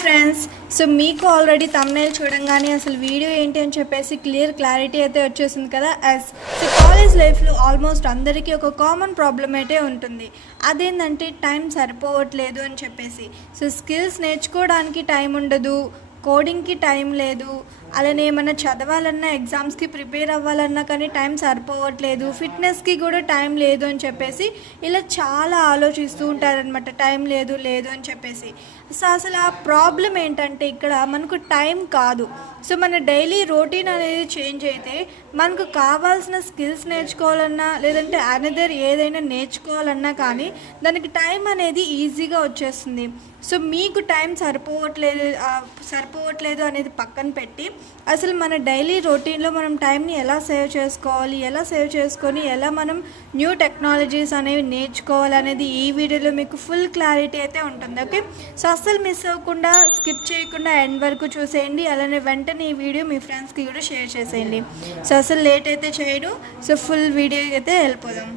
Friends, so మీకు already thumbnail చూడంగానే అసలు వీడియో ఏంటి అని చెప్పేసి క్లారిటీ అయితే వచ్చేసింది కదా. సో కాలేజ్ లైఫ్లో ఆల్మోస్ట్ అందరికీ ఒక కామన్ ప్రాబ్లం అయితే ఉంటుంది. అదేంటంటే టైం సరిపోవట్లేదు అని చెప్పేసి. సో స్కిల్స్ నేర్చుకోవడానికి టైం ఉండదు, కోడింగ్కి టైం లేదు, అలానే ఏమైనా చదవాలన్నా ఎగ్జామ్స్కి ప్రిపేర్ అవ్వాలన్నా కానీ టైం సరిపోవట్లేదు, ఫిట్నెస్కి కూడా టైం లేదు అని చెప్పేసి ఇలా చాలా ఆలోచిస్తూ ఉంటారనమాట. టైం లేదు అని చెప్పేసి. సో అసలు ఆ ప్రాబ్లం ఏంటంటే ఇక్కడ మనకు టైం కాదు. సో మన డైలీ రొటీన్ అనేది చేంజ్ అయితే మనకు కావాల్సిన స్కిల్స్ నేర్చుకోవాలన్నా లేదంటే అనదర్ ఏదైనా నేర్చుకోవాలన్నా కానీ దానికి టైం అనేది ఈజీగా వచ్చేస్తుంది. సో మీకు టైం సరిపోవట్లేదు అనేది పక్కన పెట్టి అసలు మన డైలీ రొటీన్లో మనం టైంని ఎలా సేవ్ చేసుకోవాలి, ఎలా సేవ్ చేసుకొని ఎలా మనం న్యూ టెక్నాలజీస్ అనేవి నేర్చుకోవాలి అనేది ఈ వీడియోలో మీకు ఫుల్ క్లారిటీ అయితే ఉంటుంది. ఓకే, సో అస్సలు మిస్ అవ్వకుండా స్కిప్ చేయకుండా ఎండ్ వరకు చూసేయండి. అలానే వెంటనే ఈ వీడియో మీ ఫ్రెండ్స్కి కూడా షేర్ చేసేయండి. సో అసలు లేట్ అయితే చేయడు. సో ఫుల్ వీడియో అయితే వెళ్ళిపోదాం.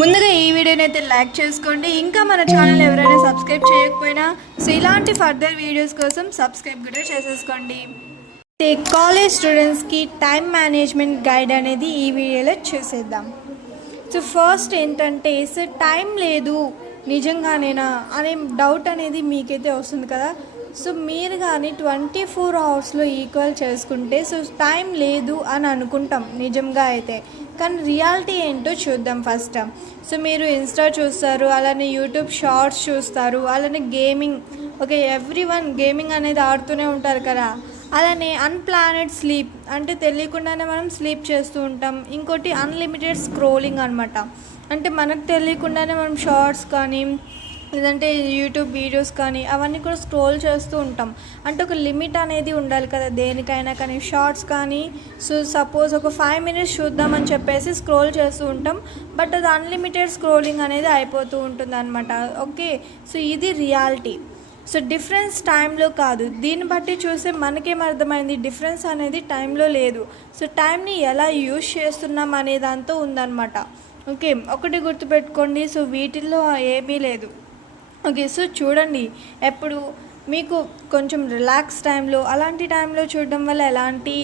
ముందుగా ఈ వీడియోని అయితే లైక్ చేసుకోండి. ఇంకా మన ఛానల్ ఎవరైనా సబ్స్క్రైబ్ చేయకపోయినా సో ఇలాంటి ఫర్దర్ వీడియోస్ కోసం సబ్స్క్రైబ్ కూడా చేసేసుకోండి. కాలేజ్ స్టూడెంట్స్కి టైం మేనేజ్మెంట్ గైడ్ అనేది ఈ వీడియోలో చూసేద్దాం. సో ఫస్ట్ ఏంటంటే సో టైం లేదు నిజంగానేనా అనే డౌట్ అనేది మీకైతే వస్తుంది కదా. సో మీరు కానీ 24 అవర్స్లో ఈక్వల్ చేసుకుంటే సో టైం లేదు అని అనుకుంటాం నిజంగా అయితే. కానీ రియాలిటీ ఏంటో చూద్దాం ఫస్ట్. సో మీరు ఇన్స్టా చూస్తారు, అలానే యూట్యూబ్ షార్ట్స్ చూస్తారు, అలానే గేమింగ్, ఓకే ఎవ్రీవన్ గేమింగ్ అనేది ఆడుతూనే ఉంటారు కదా. అలానే అన్ప్లానెడ్ స్లీప్ అంటే తెలియకుండానే మనం స్లీప్ చేస్తూ ఉంటాం. ఇంకోటి అన్లిమిటెడ్ స్క్రోలింగ్ అనమాట. అంటే మనకు తెలియకుండానే మనం షార్ట్స్ కానీ లేదంటే యూట్యూబ్ వీడియోస్ కానీ అవన్నీ కూడా స్క్రోల్ చేస్తూ ఉంటాం. అంటే ఒక లిమిట్ అనేది ఉండాలి కదా దేనికైనా కానీ. షార్ట్స్ కానీ సో సపోజ్ ఒక 5 minutes చూద్దామని చెప్పేసి స్క్రోల్ చేస్తూ ఉంటాం, బట్ అది అన్లిమిటెడ్ స్క్రోలింగ్ అనేది అయిపోతూ ఉంటుంది అనమాట. ఓకే, సో ఇది రియాలిటీ. సో డిఫరెన్స్ టైంలో కాదు, దీన్ని బట్టి చూస్తే మనకేం అర్థమైంది, డిఫరెన్స్ అనేది టైంలో లేదు. సో టైంని ఎలా యూజ్ చేస్తున్నాం అనే దాంతో ఉందన్నమాట. ఓకే, ఒకటి గుర్తుపెట్టుకోండి, సో వీటిల్లో ఏమీ లేదు. ఓకే, సో చూడండి, ఎప్పుడు మీకు కొంచెం రిలాక్స్ టైంలో అలాంటి టైంలో చూడడం వల్ల ఎలాంటి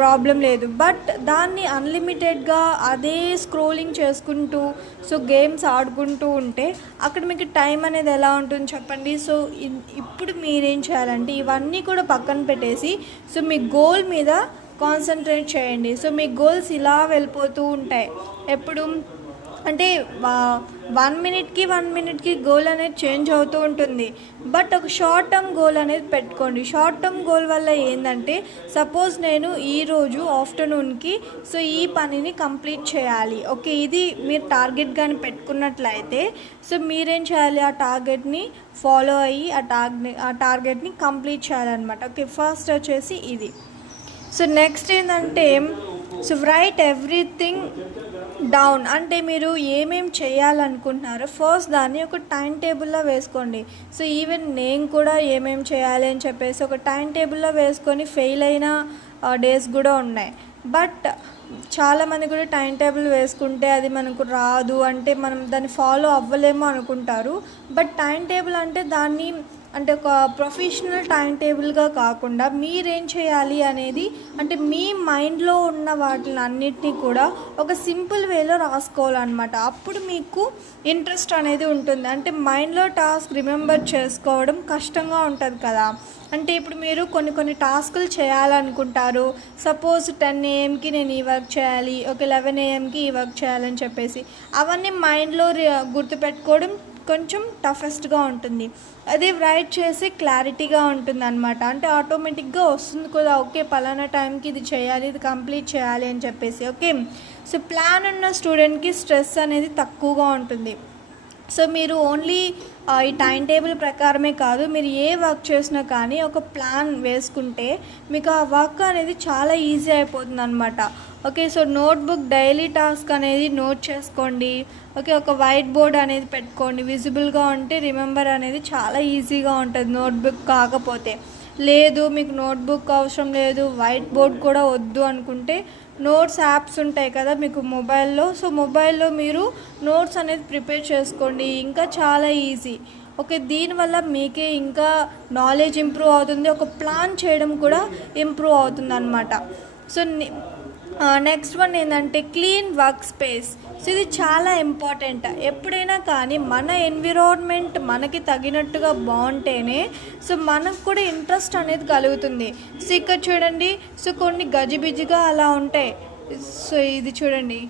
ప్రాబ్లం లేదు. బట్ దాన్ని అన్లిమిటెడ్గా అదే స్క్రోలింగ్ చేసుకుంటూ సో గేమ్స్ ఆడుకుంటూ ఉంటే అక్కడ మీకు టైం అనేది ఎలా ఉంటుంది చెప్పండి. సో ఇప్పుడు మీరేం చేయాలంటే ఇవన్నీ కూడా పక్కన పెట్టేసి సో మీ గోల్ మీద కాన్సన్ట్రేట్ చేయండి. సో మీ గోల్స్ ఇలా వెళ్ళిపోతూ ఉంటాయి. ఎప్పుడు అంటే 1 minute గోల్ అనేది చేంజ్ అవుతూ ఉంటుంది. బట్ ఒక షార్ట్ టర్మ్ గోల్ అనేది పెట్టుకోండి. షార్ట్ టర్మ్ గోల్ వల్ల ఏంటంటే సపోజ్ నేను ఈరోజు ఆఫ్టర్నూన్కి సో ఈ పనిని కంప్లీట్ చేయాలి. ఓకే, ఇది మీరు టార్గెట్ కానీ పెట్టుకున్నట్లయితే సో మీరేం చేయాలి, ఆ టార్గెట్ని ఫాలో అయ్యి ఆ టార్గెట్ని కంప్లీట్ చేయాలన్నమాట. ఓకే, ఫస్ట్ వచ్చేసి ఇది. సో నెక్స్ట్ ఏంటంటే సో రైట్ ఎవ్రీథింగ్ డౌన్. అంటే మీరు ఏమేం చేయాలనుకుంటున్నారో ఫస్ట్ దాన్ని ఒక టైం టేబుల్లో వేసుకోండి. సో ఈవెన్ నేను కూడా ఏమేం చేయాలి అని చెప్పేసి ఒక టైం టేబుల్లో వేసుకొని ఫెయిల్ అయిన డేస్ కూడా ఉన్నాయి. బట్ చాలామంది కూడా టైం టేబుల్ వేసుకుంటే అది మనకు రాదు అంటే మనం దాన్ని ఫాలో అవ్వలేము అనుకుంటారు. బట్ టైం టేబుల్ అంటే దాన్ని అంటే ఒక ప్రొఫెషనల్ టైం టేబుల్గా కాకుండా మీరేం చేయాలి అనేది అంటే మీ మైండ్లో ఉన్న వాటిని అన్నిటినీ కూడా ఒక సింపుల్ వేలో రాసుకోవాలన్నమాట. అప్పుడు మీకు ఇంట్రెస్ట్ అనేది ఉంటుంది. అంటే మైండ్లో టాస్క్ రిమెంబర్ చేసుకోవడం కష్టంగా ఉంటుంది కదా. అంటే ఇప్పుడు మీరు కొన్ని టాస్కులు చేయాలనుకుంటారు. సపోజ్ 10 AM నేను ఈ వర్క్ చేయాలి, ఒక 11 AM ఈ వర్క్ చేయాలని చెప్పేసి అవన్నీ మైండ్లో గుర్తుపెట్టుకోవడం కొంచెం టఫెస్ట్గా ఉంటుంది. అది రైట్ చేసి క్లారిటీగా ఉంటుంది అనమాట. అంటే ఆటోమేటిక్గా వస్తుంది కూడా, ఓకే పలానా టైంకి ఇది చేయాలి, ఇది కంప్లీట్ చేయాలి అని చెప్పేసి. ఓకే, సో ప్లాన్ ఉన్న స్టూడెంట్కి స్ట్రెస్ అనేది తక్కువగా ఉంటుంది. సో మీరు ఓన్లీ ఈ టైం టేబుల్ ప్రకారమే కాదు, మీరు ఏ వర్క్ చేసినా కానీ ఒక ప్లాన్ వేసుకుంటే మీకు ఆ వర్క్ అనేది చాలా ఈజీ అయిపోతుంది అనమాట. Okay, so notebook daily task అనేది నోట్ చేసుకోండి. ఓకే, ఒక వైట్ బోర్డ్ అనేది పెట్టుకోండి, విజిబుల్గా ఉంటే రిమెంబర్ అనేది చాలా ఈజీగా ఉంటుంది. నోట్బుక్ కాకపోతే లేదు, మీకు నోట్బుక్ అవసరం లేదు, వైట్ బోర్డ్ కూడా వద్దు అనుకుంటే నోట్స్ యాప్స్ ఉంటాయి కదా మీకు మొబైల్లో. సో మొబైల్లో మీరు నోట్స్ అనేది ప్రిపేర్ చేసుకోండి, ఇంకా చాలా ఈజీ. ఓకే, దీనివల్ల మీకే ఇంకా నాలెడ్జ్ ఇంప్రూవ్ అవుతుంది, ఒక ప్లాన్ చేయడం కూడా ఇంప్రూవ్ అవుతుంది అనమాట. సో నెక్స్ట్ వన్ ఏంటంటే క్లీన్ వర్క్ స్పేస్. సో ఇది చాలా ఇంపార్టెంట్. ఎప్పుడైనా కానీ మన ఎన్విరాన్మెంట్ మనకి తగినట్టుగా బాగుంటేనే సో మనకు కూడా ఇంట్రెస్ట్ అనేది కలుగుతుంది. సో ఇక్కడ చూడండి, సో కొన్ని గజిబిజిగా అలా ఉంటాయి. సో ఇది చూడండి,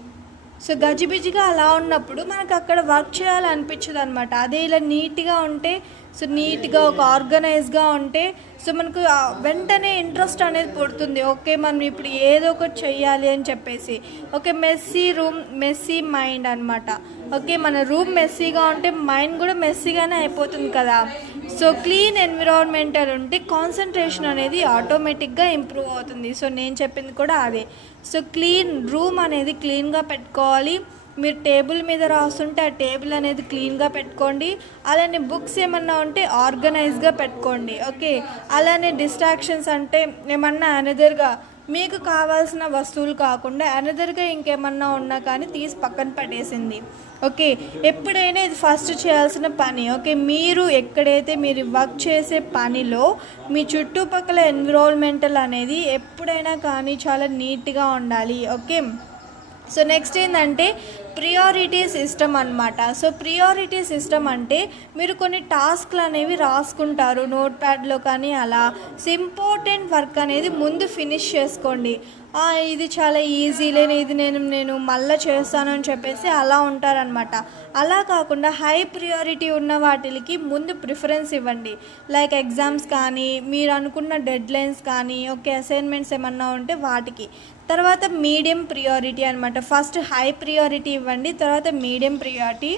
సో గజిబిజిగా అలా ఉన్నప్పుడు మనకు అక్కడ వర్క్ చేయాలనిపించదు అనమాట. అదే ఇలా నీట్గా ఉంటే, సో నీట్గా ఒక ఆర్గనైజ్గా ఉంటే సో మనకు వెంటనే ఇంట్రెస్ట్ అనేది పుడుతుంది. ఓకే, మనం ఇప్పుడు ఏదో ఒకటి చెయ్యాలి అని చెప్పేసి. Okay, messy room messy mind అనమాట. ఓకే, మన రూమ్ మెస్సీగా ఉంటే మైండ్ కూడా మెస్సీగానే అయిపోతుంది కదా. సో క్లీన్ ఎన్విరాన్మెంటల్ ఉంటే కాన్సన్ట్రేషన్ అనేది ఆటోమేటిక్గా ఇంప్రూవ్ అవుతుంది. సో నేను చెప్పింది కూడా అదే. సో క్లీన్ రూమ్ అనేది క్లీన్గా పెట్టుకోవాలి. మీరు టేబుల్ మీద రాస్తుంటే ఆ టేబుల్ అనేది క్లీన్గా పెట్టుకోండి. అలానే బుక్స్ ఏమన్నా ఉంటే ఆర్గనైజ్గా పెట్టుకోండి. ఓకే, అలానే డిస్ట్రాక్షన్స్ అంటే ఏమన్నా అనదర్గా మీకు కావాల్సిన వస్తువులు కాకుండా అనదర్గా ఇంకేమన్నా ఉన్నా కానీ తీసి పక్కన పడేసింది. ఓకే, ఎప్పుడైనా ఇది ఫస్ట్ చేయాల్సిన పని. ఓకే, మీరు ఎక్కడైతే మీరు వర్క్ చేసే పనిలో మీ చుట్టుపక్కల ఎన్విరాన్మెంటల్ అనేది ఎప్పుడైనా కానీ చాలా నీట్గా ఉండాలి. ఓకే, సో నెక్స్ట్ ఏంటంటే ప్రియారిటీ సిస్టమ్ అనమాట. సో ప్రియారిటీ సిస్టమ్ అంటే మీరు కొన్ని టాస్క్లు అనేవి రాసుకుంటారు నోట్ ప్యాడ్లో కానీ అలా. సో ఇంపార్టెంట్ వర్క్ అనేది ముందు ఫినిష్ చేసుకోండి. ఇది చాలా ఈజీలే, ఇది నేను మళ్ళీ చేస్తాను అని చెప్పేసి అలా ఉంటారనమాట. అలా కాకుండా హై ప్రియారిటీ ఉన్న వాటికి ముందు ప్రిఫరెన్స్ ఇవ్వండి. లైక్ ఎగ్జామ్స్ కానీ, మీరు అనుకున్న డెడ్ లైన్స్ కానీ, ఓకే అసైన్మెంట్స్ ఏమన్నా ఉంటే వాటికి. తర్వాత మీడియం ప్రియారిటీ అనమాట. ఫస్ట్ హై ప్రియారిటీ ఇవ్వండి, తర్వాత మీడియం ప్రియారిటీ,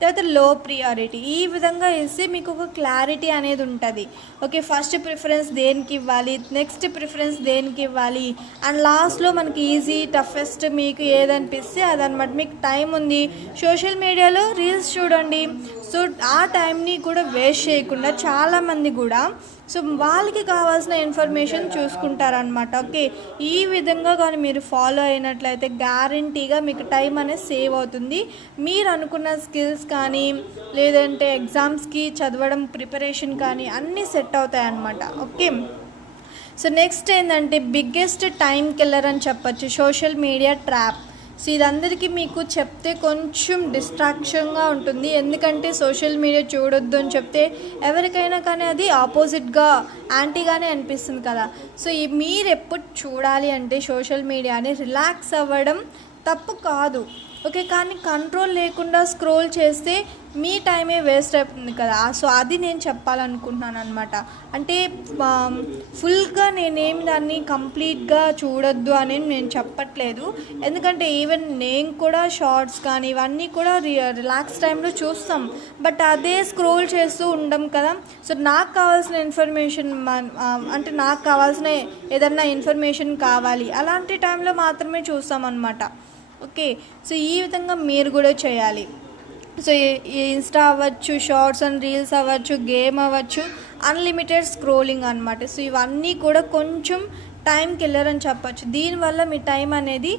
తర్వాత లో ప్రియారిటీ. ఈ విధంగా ఇస్తే మీకు ఒక క్లారిటీ అనేది ఉంటుంది. ఓకే, ఫస్ట్ ప్రిఫరెన్స్ దేనికి ఇవ్వాలి, నెక్స్ట్ ప్రిఫరెన్స్ దేనికి ఇవ్వాలి, అండ్ లాస్ట్లో మనకి ఈజీ టఫెస్ట్ మీకు ఏదనిపిస్తే అదనమాట. మీకు టైం ఉంది, సోషల్ మీడియాలో రీల్స్ చూడండి. సో ఆ టైంని కూడా వేస్ట్ చేయకుండా చాలామంది కూడా సో వాళ్ళకి కావాల్సిన ఇన్ఫర్మేషన్ చూసుకుంటారనమాట. ఓకే, ఈ విధంగా కానీ మీరు ఫాలో అయినట్లయితే గ్యారంటీగా మీకు టైం అనేది సేవ్ అవుతుంది. మీరు అనుకున్న స్కిల్స్ కానీ లేదంటే ఎగ్జామ్స్కి చదవడం ప్రిపరేషన్ కానీ అన్నీ సెట్ అవుతాయి అన్నమాట. ఓకే, సో నెక్స్ట్ ఏంటంటే బిగ్గెస్ట్ టైం కిల్లర్ అని చెప్పచ్చు, సోషల్ మీడియా ట్రాప్. సో ఇదందరికీ మీకు చెప్తే కొంచెం డిస్ట్రాక్షన్గా ఉంటుంది, ఎందుకంటే సోషల్ మీడియా చూడొద్దు అని చెప్తే ఎవరికైనా కానీ అది ఆపోజిట్గా యాంటీగానే అనిపిస్తుంది కదా. సో మీరు ఎప్పుడు చూడాలి అంటే సోషల్ మీడియాని రిలాక్స్ అవ్వడం తప్పు కాదు. ఓకే, కానీ కంట్రోల్ లేకుండా స్క్రోల్ చేస్తే మీ టైమే వేస్ట్ అవుతుంది కదా. సో అది నేను చెప్పాలనుకుంటున్నాను అనమాట. అంటే ఫుల్గా నేనేమి దాన్ని కంప్లీట్గా చూడొద్దు అని నేను చెప్పట్లేదు, ఎందుకంటే ఈవెన్ నేను కూడా షార్ట్స్ కానీ ఇవన్నీ కూడా రిలాక్స్ టైంలో చూస్తాం, బట్ అదే స్క్రోల్ చేస్తూ ఉండం కదా. సో నాకు కావాల్సిన ఇన్ఫర్మేషన్ అంటే నాకు కావాల్సిన ఏదన్నా ఇన్ఫర్మేషన్ కావాలి అలాంటి టైంలో మాత్రమే చూస్తాం అనమాట. ఓకే, సో ఈ విధంగా మీరు కూడా చేయాలి. సో ఇన్స్టా అవ్వచ్చు, షార్ట్స్ అండ్ రీల్స్ అవ్వచ్చు, గేమ్ అవ్వచ్చు, అన్లిమిటెడ్ స్క్రోలింగ్ అనమాట. సో ఇవన్నీ కూడా కొంచెం టైం కిల్లర్ అని చెప్పచ్చు. దీనివల్ల మీ టైం అనేది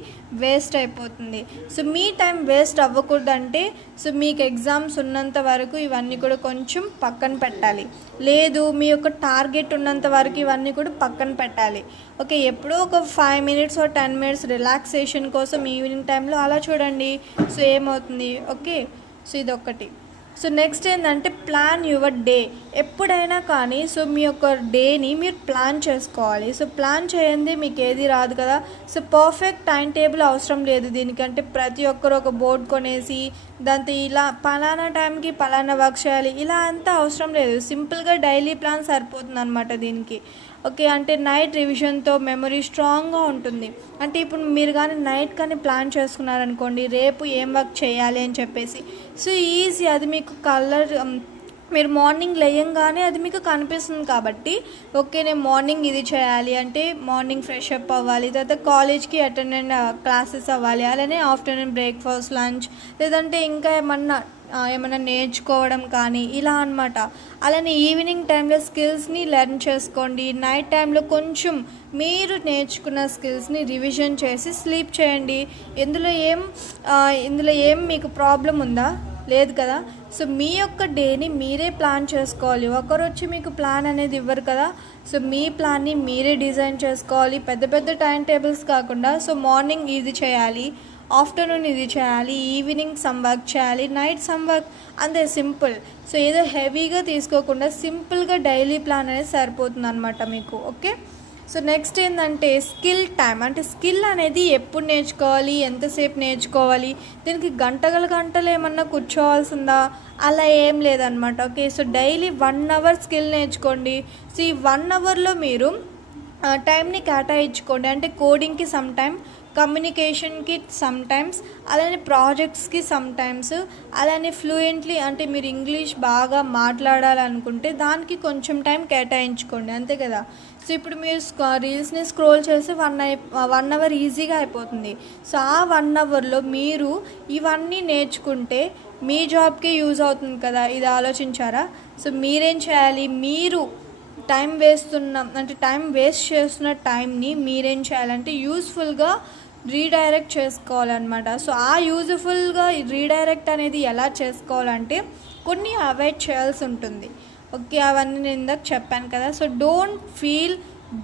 వేస్ట్ అయిపోతుంది. సో మీ టైం వేస్ట్ అవ్వకూడదంటే సో మీకు ఎగ్జామ్స్ ఉన్నంత వరకు ఇవన్నీ కూడా కొంచెం పక్కన పెట్టాలి, లేదు మీ యొక్క టార్గెట్ ఉన్నంత వరకు ఇవన్నీ కూడా పక్కన పెట్టాలి. ఓకే, ఎప్పుడో ఒక 5 minutes or 10 minutes రిలాక్సేషన్ కోసం ఈవినింగ్ టైంలో అలా చూడండి. సో ఏమవుతుంది, ఓకే, సో ఇదొకటి. సో నెక్స్ట్ ఏంటంటే ప్లాన్ యువర్ డే. ఎప్పుడైనా కానీ సో మీ యొక్క డేని మీరు ప్లాన్ చేసుకోవాలి. సో ప్లాన్ చేయండి మీకు ఏది రాదు కదా. సో పర్ఫెక్ట్ టైం టేబుల్ అవసరం లేదు దీనికంటే. ప్రతి ఒక్కరు ఒక బోర్డు కొనేసి దాంతో ఇలా పలానా టైంకి పలానా వర్క్ చేయాలి ఇలా అంతా అవసరం లేదు. సింపుల్గా డైలీ ప్లాన్ సరిపోతుంది అనమాట దీనికి. ఓకే, అంటే నైట్ రివిజన్తో మెమరీ స్ట్రాంగ్గా ఉంటుంది. అంటే ఇప్పుడు మీరు కానీ నైట్ కానీ ప్లాన్ చేసుకున్నారనుకోండి రేపు ఏం వర్క్ చేయాలి అని చెప్పేసి, సో ఈజీ, అది మీకు మీరు మార్నింగ్ లేయంగానే అది మీకు కనిపిస్తుంది కాబట్టి ఓకే నేను మార్నింగ్ ఇది చేయాలి అంటే మార్నింగ్ ఫ్రెష్ అప్ అవ్వాలి, తర్వాత కాలేజ్కి అటెండ్ క్లాసెస్ అవ్వాలి, అలానే ఆఫ్టర్నూన్ బ్రేక్ఫాస్ట్ లంచ్, లేదంటే ఇంకా ఏమన్నా నేర్చుకోవడం కానీ ఇలా అనమాట. అలానే ఈవినింగ్ టైంలో స్కిల్స్ని లెర్న్ చేసుకోండి. నైట్ టైంలో కొంచెం మీరు నేర్చుకున్న స్కిల్స్ని రివిజన్ చేసి స్లీప్ చేయండి. ఇందులో ఏం మీకు ప్రాబ్లం ఉందా? లేదు కదా. సో మీ యొక్క డేని మీరే ప్లాన్ చేసుకోవాలి. ఒకరు వచ్చి మీకు ప్లాన్ అనేది ఇవ్వరు కదా. సో మీ ప్లాన్ని మీరే డిజైన్ చేసుకోవాలి, పెద్ద పెద్ద టైం టేబుల్స్ కాకుండా. సో మార్నింగ్ ఇది చేయాలి, ఆఫ్టర్నూన్ ఇది చేయాలి, ఈవినింగ్ సమ్ వర్క్ చేయాలి, నైట్ సమ్ వర్క్, అంతే సింపుల్. సో ఏదో హెవీగా తీసుకోకుండా సింపుల్గా డైలీ ప్లాన్ అనేది సరిపోతుంది అనమాట మీకు. ఓకే. సో నెక్స్ట్ ఏంటంటే స్కిల్ టైం. అంటే స్కిల్ అనేది ఎప్పుడు నేర్చుకోవాలి, ఎంతసేపు నేర్చుకోవాలి, దీనికి గంటలు ఏమన్నా కూర్చోవాల్సిందా, అలా ఏం లేదనమాట. Okay. So daily 1 hour skill నేర్చుకోండి. సో ఈ 1 అవర్లో మీరు టైంని కేటాయించుకోండి. అంటే కోడింగ్కి సమ్ టైం, కమ్యూనికేషన్కి సమ్ టైమ్స్, అలానే ప్రాజెక్ట్స్కి సమ్ టైమ్స్, అలానే ఫ్లూయెంట్లీ అంటే మీరు ఇంగ్లీష్ బాగా మాట్లాడాలనుకుంటే దానికి కొంచెం టైం కేటాయించుకోండి, అంతే కదా. సో ఇప్పుడు మీరు రీల్స్ని స్క్రోల్ చేసి 1 అవర్ ఈజీగా అయిపోతుంది. సో ఆ 1 అవర్లో మీరు ఇవన్నీ నేర్చుకుంటే మీ జాబ్కి యూజ్ అవుతుంది కదా. ఇది ఆలోచించారా? సో మీరేం చేయాలి, మీరు టైం వేస్ట్ చేస్తున్న టైంని మీరేం చేయాలంటే యూస్ఫుల్గా రీడైరెక్ట్ చేసుకోవాలన్నమాట. సో ఆ యూజ్ఫుల్గా రీడైరెక్ట్ అనేది ఎలా చేసుకోవాలంటే కొన్ని అవాయిడ్ చేయాల్సి ఉంటుంది. ఓకే. అవన్నీ నేను ఇందాక చెప్పాను కదా. So don't feel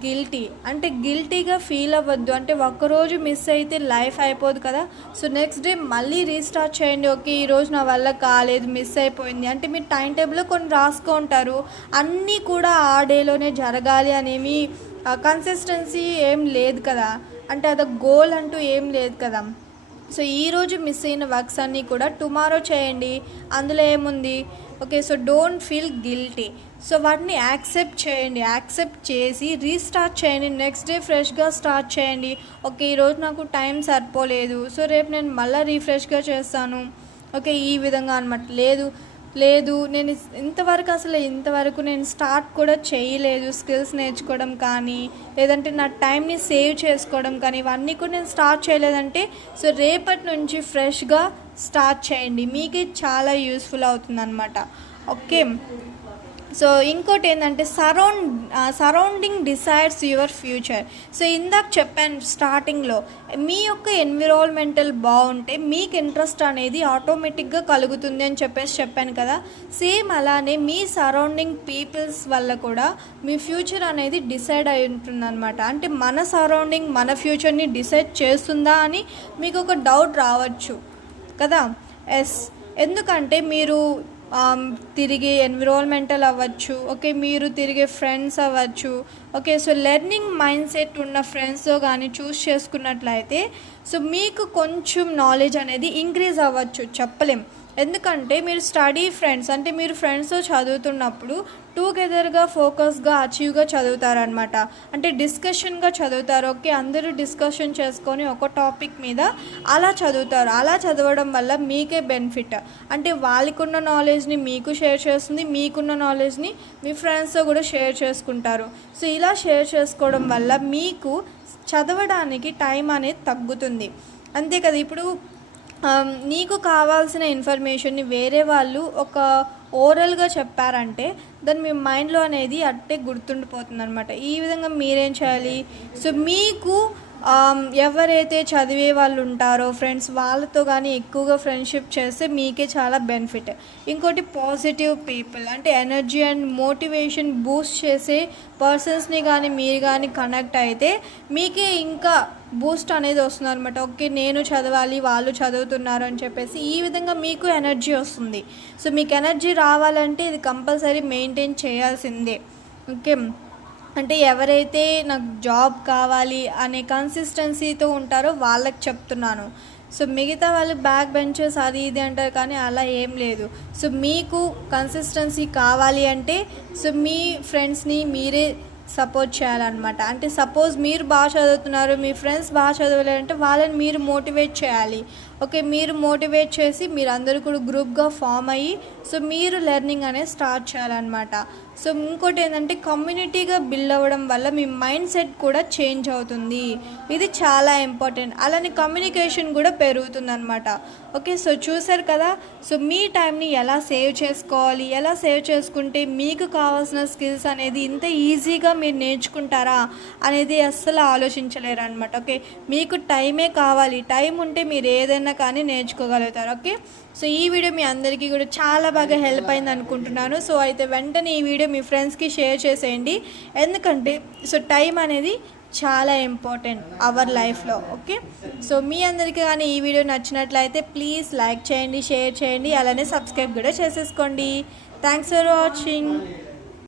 guilty. అంటే గిల్టీగా ఫీల్ అవ్వద్దు. అంటే ఒక్కరోజు మిస్ అయితే లైఫ్ అయిపోదు కదా. సో నెక్స్ట్ డే మళ్ళీ రీస్టార్ట్ చేయండి. ఓకే ఈరోజు నా వల్ల కాలేదు, మిస్ అయిపోయింది అంటే మీరు టైం టేబుల్లో కొన్ని రాసుకుంటారు. అన్నీ కూడా ఆ డేలోనే జరగాలి అనేమి కన్సిస్టెన్సీ ఏం లేదు కదా. అంటే అదొక గోల్ అంటూ ఏం లేదు కదా. సో ఈరోజు మిస్ అయిన వర్క్స్ అన్నీ కూడా టుమారో చేయండి, అందులో ఏముంది. Okay. So don't feel guilty. So వాటిని యాక్సెప్ట్ చేయండి. యాక్సెప్ట్ చేసి రీస్టార్ట్ చేయండి. నెక్స్ట్ డే ఫ్రెష్గా స్టార్ట్ చేయండి. ఓకే ఈరోజు నాకు టైం సరిపోలేదు, సో రేపు నేను మళ్ళీ రీఫ్రెష్గా చేస్తాను. ఓకే ఈ విధంగా అనమాట. లేదు నేను ఇంతవరకు నేను స్టార్ట్ కూడా చేయలేదు స్కిల్స్ నేర్చుకోవడం కానీ, లేదంటే నా టైంని సేవ్ చేసుకోవడం కానీ, ఇవన్నీ కూడా నేను స్టార్ట్ చేయలేదంటే సో రేపటి నుంచి ఫ్రెష్గా స్టార్ట్ చేయండి. మీకే చాలా యూస్ఫుల్ అవుతుంది అనమాట. ఓకే. సో ఇంకోటి ఏంటంటే surrounding decides your future. So ఇందాక చెప్పాను స్టార్టింగ్లో, మీ యొక్క ఎన్విరాన్మెంటల్ బాగుంటే మీకు ఇంట్రెస్ట్ అనేది ఆటోమేటిక్గా కలుగుతుంది అని చెప్పాను కదా. సేమ్ అలానే మీ సరౌండింగ్ పీపుల్స్ వల్ల కూడా మీ ఫ్యూచర్ అనేది డిసైడ్ అయి ఉంటుందన్నమాట. అంటే మన సరౌండింగ్ మన ఫ్యూచర్ని డిసైడ్ చేస్తుందా అని మీకు ఒక డౌట్ రావచ్చు కదా. ఎందుకంటే మీరు తిరిగే ఎన్విరాన్మెంటల్ అవ్వచ్చు, ఓకే మీరు తిరిగే ఫ్రెండ్స్ అవ్వచ్చు. Okay. So learning mind set ఉన్న ఫ్రెండ్స్తో కానీ చూస్ చేసుకున్నట్లయితే సో మీకు కొంచెం నాలెడ్జ్ అనేది ఇంక్రీజ్ అవ్వచ్చు, చెప్పలేం. ఎందుకంటే మీరు స్టడీ ఫ్రెండ్స్ అంటే మీరు ఫ్రెండ్స్తో చదువుతున్నప్పుడు టుగెదర్గా ఫోకస్గా అచీవ్గా చదువుతారనమాట. అంటే డిస్కషన్గా చదువుతారు. ఓకే అందరూ డిస్కషన్ చేసుకొని ఒక టాపిక్ మీద అలా చదువుతారు. అలా చదవడం వల్ల మీకే బెనిఫిట్. అంటే వాళ్ళకున్న నాలెడ్జ్ని మీకు షేర్ చేస్తుంది, మీకున్న నాలెడ్జ్ని మీ ఫ్రెండ్స్తో కూడా షేర్ చేసుకుంటారు. సో ఇలా షేర్ చేసుకోవడం వల్ల మీకు చదవడానికి టైం అనేది తగ్గుతుంది, అంతే కదా. ఇప్పుడు నీకు కావాల్సిన ఇన్ఫర్మేషన్ని వేరే వాళ్ళు ఒక ఓరల్గా చెప్పారంటే దాన్ని మీ మైండ్లో అనేది అట్టే గుర్తుండిపోతుంది అనమాట. ఈ విధంగా మీరేం చేయాలి, సో మీకు ఎవరైతే చదివే వాళ్ళు ఉంటారో ఫ్రెండ్స్ వాళ్ళతో కానీ ఎక్కువగా ఫ్రెండ్షిప్ చేస్తే మీకే చాలా బెనిఫిట్. ఇంకోటి పాజిటివ్ పీపుల్ అంటే ఎనర్జీ అండ్ మోటివేషన్ బూస్ట్ చేసే పర్సన్స్ని కానీ మీరు కానీ కనెక్ట్ అయితే మీకే ఇంకా బూస్ట్ అనేది వస్తుంది అనమాట. ఓకే నేను చదవాలి వాళ్ళు చదువుతున్నారు అని చెప్పేసి ఈ విధంగా మీకు ఎనర్జీ వస్తుంది. సో మీకు ఎనర్జీ రావాలంటే ఇది కంపల్సరీ మెయింటైన్ చేయాల్సిందే. ఓకే. అంటే ఎవరైతే నాకు జాబ్ కావాలి అనే కన్సిస్టెన్సీతో ఉంటారో వాళ్ళకి చెప్తున్నాను. సో మిగతా వాళ్ళు బ్యాక్ బెంచెస్ అది ఇది అంటారు కానీ అలా ఏం లేదు. సో మీకు కన్సిస్టెన్సీ కావాలి అంటే సో మీ ఫ్రెండ్స్ని మీరే సపోర్ట్ చేయాలన్నమాట. అంటే సపోజ్ మీరు బాగా చదువుతున్నారు, మీ ఫ్రెండ్స్ బాగా చదవలేరంటే వాళ్ళని మీరు మోటివేట్ చేయాలి. ఓకే, మీరు మోటివేట్ చేసి మీరు అందరూ కూడా గ్రూప్గా ఫామ్ అయ్యి సో మీరు లెర్నింగ్ అనేది స్టార్ట్ చేయాలన్నమాట. సో ఇంకోటి ఏంటంటే కమ్యూనిటీగా బిల్డ్ అవ్వడం వల్ల మీ మైండ్ సెట్ కూడా చేంజ్ అవుతుంది. ఇది చాలా ఇంపార్టెంట్. అలానే కమ్యూనికేషన్ కూడా పెరుగుతుంది అనమాట. ఓకే, సో చూసారు కదా. సో మీ టైంని ఎలా సేవ్ చేసుకోవాలి, ఎలా సేవ్ చేసుకుంటే మీకు కావాల్సిన స్కిల్స్ అనేది ఇంత ఈజీగా మీరు నేర్చుకుంటారా అనేది అస్సలు ఆలోచించలేరు అనమాట. ఓకే, మీకు టైమే కావాలి. టైం ఉంటే మీరు ఏదైనా కానీ నేర్చుకోగలుగుతారు. ఓకే, సో ఈ వీడియో మీ అందరికీ కూడా చాలా బాగా హెల్ప్ అయింది అనుకుంటున్నాను. సో అయితే వెంటనే ఈ వీడియో మీ ఫ్రెండ్స్కి షేర్ చేసేయండి. ఎందుకంటే సో టైం అనేది చాలా ఇంపార్టెంట్ అవర్ లైఫ్లో. ఓకే, సో మీ అందరికీ కానీ ఈ వీడియో నచ్చినట్లయితే ప్లీజ్ లైక్ చేయండి, షేర్ చేయండి, అలానే సబ్స్క్రైబ్ కూడా చేసేసుకోండి. Thanks for watching.